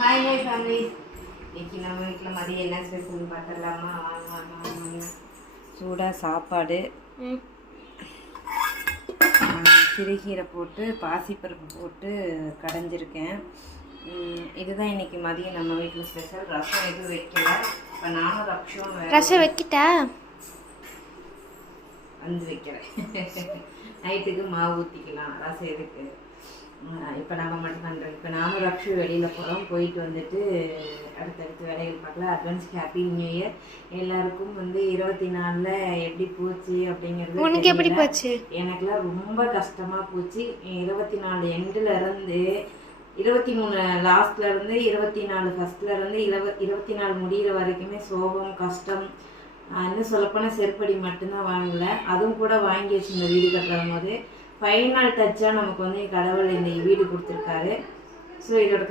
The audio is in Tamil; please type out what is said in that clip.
Hi hi family. இன்னைக்கு நம்ம வீட்டில் மதியம் என்ன ஸ்பெஷல்னு பார்த்துடலாமா? வாங்க. சூடாக சாப்பாடு, சிறுகீரை போட்டு பாசிப்பருப்பு போட்டு கடைஞ்சிருக்கேன். இதுதான் இன்னைக்கு மதியம் நம்ம வீட்டில் ஸ்பெஷல். ரசம் எதுவும் வைக்கல. இப்போ நானும் ரசம் வைக்கிட்டா வந்து வைக்கிறேன். நைட்டுக்கு மாவு ஊற்றிக்கலாம். ரசம் எதுக்கு, இப்போ நம்ம மட்டும் பண்ணுறோம். இப்போ நானும் ரக்ஷு வெளியில் போகிறோம். போயிட்டு வந்துட்டு அடுத்தடுத்து வேலைகள் பார்க்கலாம். அட்வான்ஸ் ஹாப்பி நியூ இயர் எல்லாருக்கும். 24 எப்படி போச்சு அப்படிங்கிறது உனக்கு எப்படி போச்சு? எனக்குலாம் ரொம்ப கஷ்டமாக போச்சு. 24 எண்டில் இருந்து 23 லாஸ்ட்ல இருந்து 24 ஃபர்ஸ்ட்ல இருந்து 24 முடிகிற வரைக்குமே சோகம் கஷ்டம். இன்னும் சொல்லப்போனால் செருப்படி மட்டும்தான் வாங்கலை. அதுவும் கூட வாங்கி வச்சு இந்த வீடு கட்டுற போது ஃபைனல் டச்சாக நமக்கு கடவுள் இந்த வீடு கொடுத்துருக்காரு. ஸோ இதோட